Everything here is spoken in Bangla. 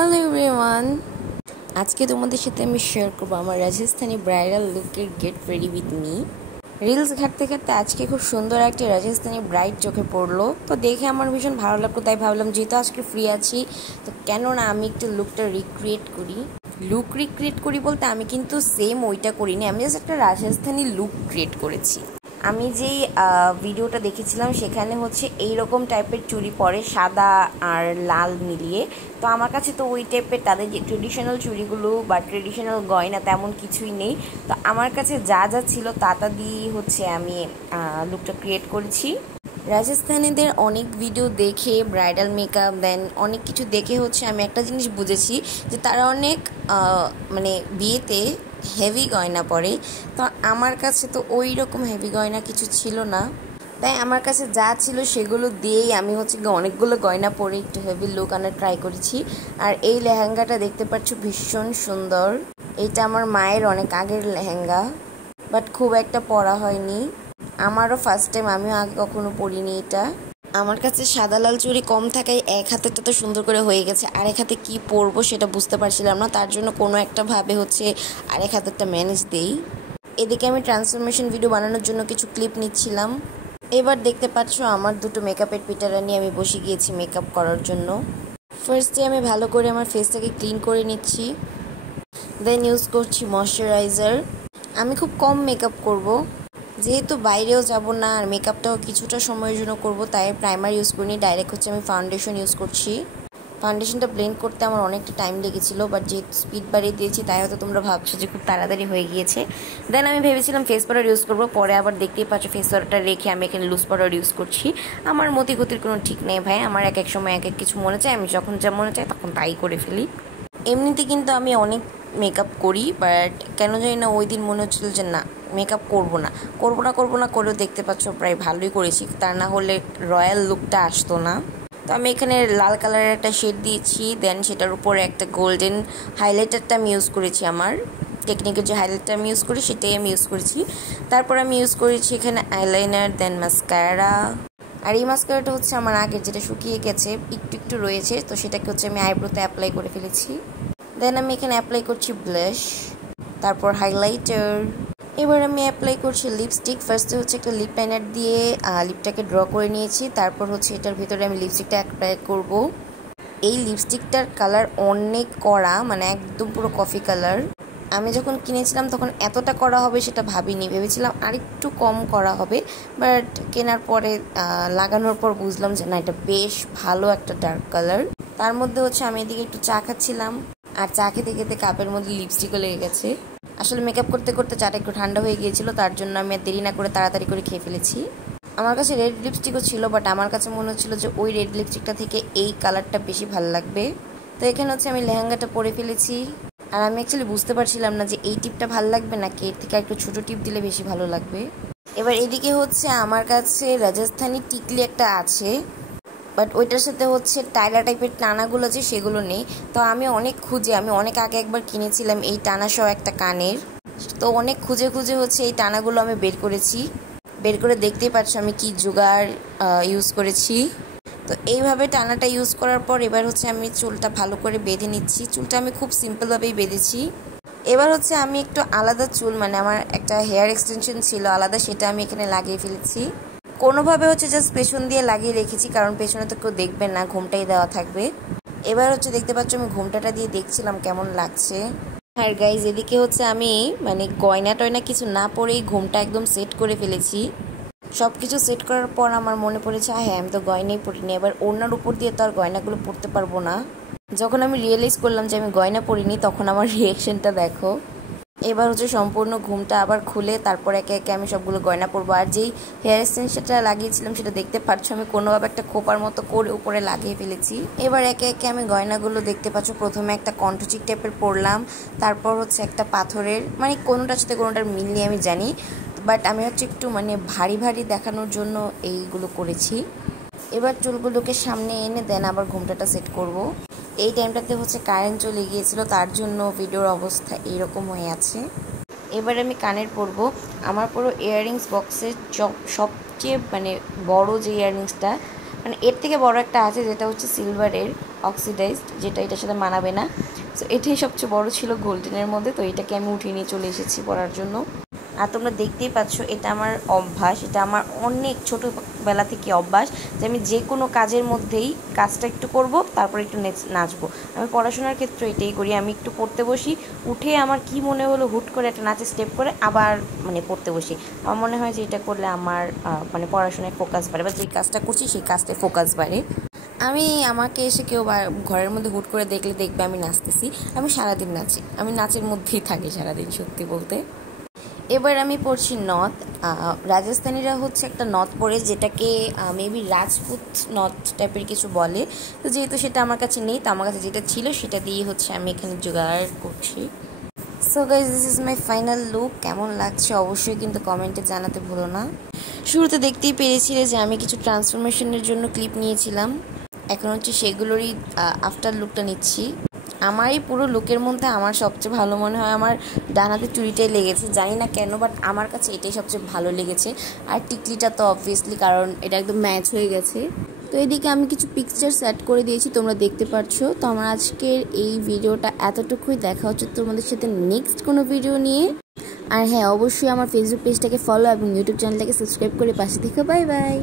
হ্যালো এভরিওয়ান, আজকে তোমাদের সাথে আমি শেয়ার করবো আমার রাজস্থানি ব্রাইডাল লুকের get ready with me. Reels ঘাটতে ঘাটতে আজকে খুব সুন্দর একটি রাজস্থানি ব্রাইড চোখে পড়লো, তো দেখে আমার ভীষণ ভালো লাগলো। তাই ভাবলাম যেহেতু আজকে ফ্রি আছি, তো কেন না আমি একটু লুকটা রিক্রিয়েট করি। লুক রিক্রিয়েট করি বলতে আমি কিন্তু সেম ওইটা করিনি, আমি জাস্ট একটা রাজস্থানি লুক ক্রিয়েট করেছি। আমি যেই ভিডিওটা দেখেছিলাম সেখানে হচ্ছে এই রকম টাইপের চুড়ি পরে সাদা আর লাল মিলিয়ে। তো আমার কাছে তো ওই টাইপের তাদের যে ট্রেডিশনাল চুড়িগুলো বা ট্রেডিশনাল গয়না তেমন কিছুই নেই। তো আমার কাছে যা যা ছিল তা দিয়েই হচ্ছে আমি লুকটা ক্রিয়েট করেছি। রাজস্থানীদের অনেক ভিডিও দেখে ব্রাইডাল মেকআপ দেন অনেক কিছু দেখে হচ্ছে আমি একটা জিনিস বুঝেছি যে তারা অনেক মানে বিয়েতে হেভি গয়না পরে। তো আমার কাছে তো ওই রকম হেভি গয়না কিছু ছিল না, তাই আমার কাছে যা ছিল সেগুলো দিয়েই আমি হচ্ছে অনেকগুলো গয়না পরে একটু হেভি লুক আনার ট্রাই করেছি। আর এই লেহেঙ্গাটা দেখতে পাচ্ছ ভীষণ সুন্দর। এটা আমার মায়ের অনেক আগের লেহেঙ্গা, বাট খুব একটা পরা হয়নি। আমারও ফার্স্ট টাইম, আমিও আগে কখনো পরিনি এটা। আমার কাছে সাদা লাল চুড়ি কম থাকায় এক হাতেরটা তো সুন্দর করে হয়ে গেছে, আরেক হাতে কি পরবো সেটা বুঝতে পারছিলাম না, তার জন্য কোনো একটা ভাবে হচ্ছে আরেক হাতেরটা ম্যানেজ দেই। এদিকে আমি ট্রান্সফরমেশন ভিডিও বানানোর জন্য কিছু ক্লিপ নিচ্ছিলাম। এবার দেখতে পাচ্ছ আমার দুটো মেকআপের পিটারা নিয়ে আমি বসে গিয়েছি মেকআপ করার জন্য। ফার্স্টে আমি ভালো করে আমার ফেসটাকে ক্লিন করে নিচ্ছি, দেন ইউজ করছি ময়শ্চারাইজার। আমি খুব কম মেকআপ করব, যেহেতু বাইরেও যাব না আর মেকআপটাও কিছুটা সময়ের জন্য করব, তাই প্রাইমার ইউজ করিনি, ডাইরেক্ট হচ্ছে আমি ফাউন্ডেশন ইউজ করছি। ফাউন্ডেশনটা ব্লেন্ড করতে আমার অনেকটা টাইম লেগেছিলো, বাট যেহেতু স্পিড বাড়িয়ে দিয়েছি তাই হয়তো তোমরা ভাবছো যে খুব তাড়াতাড়ি হয়ে গিয়েছে। দেন আমি ভেবেছিলাম ফেস পাউডার ইউজ করবো, পরে আবার দেখতেই পাচ্ছ ফেস পাউডারটা রেখে আমি এখানে লুজ পাউডার ইউজ করছি। আমার মতিগতির কোনো ঠিক নেই ভাই, আমার এক এক সময় এক এক কিছু মনে চায়, আমি যখন যা মনে চাই তখন তাই করে ফেলি। এমনিতে কিন্তু আমি অনেক মেকআপ করি, বাট কেন জানি না ওই দিন মনে হচ্ছিলো যে না মেকআপ করবো না করেও দেখতে পাচ্ছ প্রায় ভালোই করেছি, তা না হলে রয়্যাল লুকটা আসতো না। তো আমি এখানে লাল কালারের একটা শেড দিয়েছি, দেন সেটার উপরে একটা গোল্ডেন হাইলাইটারটা আমি ইউজ করেছি। আমার টেকনিকের যে হাইলাইটার আমি ইউজ করি সেটাই আমি ইউজ করেছি। তারপর আমি ইউজ করেছি এখানে আইলাইনার, দেন মাস্কারা। আর এই মাস্কারাটা হচ্ছে আমার আগের, যেটা শুকিয়ে গেছে একটু একটু রয়েছে, তো সেটাকে হচ্ছে আমি আইব্রোতে অ্যাপ্লাই করে ফেলেছি। দেন আমি এখানে অ্যাপ্লাই করছি ব্লাশ, তারপর হাইলাইটার। এবার আমি অ্যাপ্লাই করছি লিপস্টিক। ফার্স্টে হচ্ছে একটা লিপ লাইনার দিয়ে লিপটাকে ড্র করে নিয়েছি, তারপর হচ্ছে এটার ভিতরে আমি লিপস্টিকটা অ্যাপ্লাই করব। এই লিপস্টিকটার কালার অনেক কড়া, মানে একদম পুরো কফি কালার। আমি যখন কিনেছিলাম তখন এতটা করা হবে সেটা ভাবিনি, ভেবেছিলাম আরেকটু কম করা হবে, বাট কেনার পরে লাগানোর পর বুঝলাম যে না এটা বেশ ভালো একটা ডার্ক কালার। তার মধ্যে হচ্ছে আমি এদিকে একটু চা খাচ্ছিলাম, আর চা খেতে খেতে কাপের মধ্যে লিপস্টিকও লেগে গেছে। আসলে মেকআপ করতে করতে চাটা একটু ঠান্ডা হয়ে গিয়েছিল, তার জন্য আমি আর দেরি না করে তাড়াতাড়ি করে খেয়ে ফেলেছি। আমার কাছে রেড লিপস্টিকও ছিল, বাট আমার কাছে মনে হচ্ছিলো যে ওই রেড লিপস্টিকটা থেকে এই কালারটা বেশি ভালো লাগবে। তো এখানে হচ্ছে আমি লেহেঙ্গাটা পরে ফেলেছি, আর আমি অ্যাকচুয়ালি বুঝতে পারছিলাম না যে এই টিপটা ভালো লাগবে নাকি এর থেকে একটু ছোটো টিপ দিলে বেশি ভালো লাগবে। এবার এদিকে হচ্ছে আমার কাছে রাজস্থানি টিকলি একটা আছে, বাট ওইটার সাথে হচ্ছে টায়রা টাইপের টানাগুলো আছে সেগুলো নেই। তো আমি অনেক আগে একবার কিনেছিলাম এই টানা সহ একটা কানের, তো অনেক খুঁজে হচ্ছে এই টানাগুলো আমি বের করেছি। বের করে দেখতেই পাচ্ছ আমি কি জোগাড় ইউজ করেছি। তো এইভাবে টানাটা ইউজ করার পর এবার হচ্ছে আমি চুলটা ভালো করে বেঁধে নিচ্ছি। চুলটা আমি খুব সিম্পলভাবেই বেঁধেছি। এবার হচ্ছে আমি একটু আলাদা চুল, মানে আমার একটা হেয়ার এক্সটেনশন ছিল আলাদা, সেটা আমি এখানে লাগিয়ে ফেলেছি। কোনোভাবে হচ্ছে জাস্ট পেছন দিয়ে লাগিয়ে রেখেছি, কারণ পেছনে তো কেউ দেখবে না, ঘোমটাই দেওয়া থাকবে। এবার হচ্ছে দেখতে পাচ্ছ আমি ঘোমটাটা দিয়ে দেখছিলাম কেমন লাগছে। আর গাইজ এদিকে হচ্ছে আমি মানে গয়না টয়না কিছু না পরেই ঘোমটা একদম সেট করে ফেলেছি। সব কিছু সেট করার পর আমার মনে পড়েছে হ্যাঁ আমি তো গয়নাই পরিনি, এবার ওড়নার উপর দিয়ে তো আর গয়নাগুলো পরতে পারবো না। যখন আমি রিয়েলাইজ করলাম যে আমি গয়না পরিনি তখন আমার রিয়েকশনটা দেখো। এবার হচ্ছে সম্পূর্ণ ঘুমটা আবার খুলে তারপর একে একে আমি সবগুলো গয়না পরবো। আর যেই হেয়ার এক্সটেনশনটা লাগিয়েছিলাম সেটা দেখতে পাচ্ছ আমি কোনোভাবে একটা খোপার মতো করে উপরে লাগিয়ে ফেলেছি। এবার একে একে আমি গয়নাগুলো দেখতে পাচ্ছ, প্রথমে একটা কণ্ঠচিক টাইপের পরলাম, তারপর হচ্ছে একটা পাথরের, মানে কোনোটার সাথে কোনোটার মিল নিয়ে আমি জানি, বাট আমি হচ্ছে একটু মানে ভারী দেখানোর জন্য এইগুলো করেছি। এবার চুলগুলোকে সামনে এনে দেন আবার ঘোমটাটা সেট করব। এই টাইমটাতে হচ্ছে কারেন্ট চলে গিয়েছিল, তার জন্য ভিডিওর অবস্থা এইরকম হয়ে আছে। এবার আমি কানের পরবো। আমার পুরো ইয়াররিংস বক্সের সবচেয়ে মানে বড় যে ইয়াররিংসটা, মানে এর থেকে বড় একটা আছে যেটা হচ্ছে সিলভারের, অক্সিডাইজড, যেটা এটার সাথে মানাবে না। সো এটাই সবচেয়ে বড় ছিল গোল্ডেনের মধ্যে, তো এটাকে আমি উঠিয়ে নিয়ে চলে এসেছি পরার জন্য। আর তোমরা দেখতেই পাচ্ছ এটা আমার অভ্যাস, এটা আমার অনেক ছোটোবেলা থেকে অভ্যাস যে আমি যে কোনো কাজের মধ্যেই কাজটা একটু করব, তারপর একটু নাচবো। আমি পড়াশোনার ক্ষেত্রে এটাই করি, আমি একটু পড়তে বসি, উঠে আমার কি মনে হলো হুট করে একটা নাচের স্টেপ করে আবার মানে পড়তে বসি। আমার মনে হয় যে এটা করলে আমার মানে পড়াশোনায় ফোকাস বাড়ে, বা যে কাজটা করছি সেই কাজটায় ফোকাস বাড়ে। আমাকে এসে কেউ ঘরের মধ্যে হুট করে দেখবে আমি নাচতেছি, আমি সারাদিন নাচি, আমি নাচের মধ্যেই থাকি সারাদিন সত্যি বলতে। এবার আমি পড়ছি নথ। রাজস্থানীরা হচ্ছে একটা নথ পরে, যেটাকে মেবি রাজপুত নথ টাইপের কিছু বলে। তো যেহেতু সেটা আমার কাছে নেই, তো আমার কাছে যেটা ছিল সেটা দিয়ে হচ্ছে আমি এখানে জোগাড় করছি। So guys, this is my final look. কেমন লাগছে অবশ্যই কিন্তু কমেন্টে জানাতে ভুলো না। শুরুতে দেখতেই পেরেছিলে যে আমি কিছু ট্রান্সফরমেশনের জন্য ক্লিপ নিয়েছিলাম, এখন হচ্ছে সেগুলোরই আফটার লুকটা নিচ্ছি। আমার এই পুরো লুকের মধ্যে আমার সবচেয়ে ভালো মনে হয় আমার ডান হাতের চুড়িটাই লেগেছে, জানি না কেন, বাট আমার কাছে এটাই সবচেয়ে ভালো লেগেছে। আর টিকলিটা তো অবভিয়াসলি, কারণ এটা একদম ম্যাচ হয়ে গেছে। তো এদিকে আমি কিছু পিকচার সেট করে দিয়েছি, তোমরা দেখতে পাচ্ছ। তো আমার আজকের এই ভিডিওটা এতটুকুই, দেখা হচ্ছে তোমাদের সাথে নেক্সট কোনো ভিডিও নিয়ে। আর হ্যাঁ, অবশ্যই আমার ফেসবুক পেজটাকে ফলো এবং ইউটিউব চ্যানেলটাকে সাবস্ক্রাইব করে পাশে থেকো। Bye bye.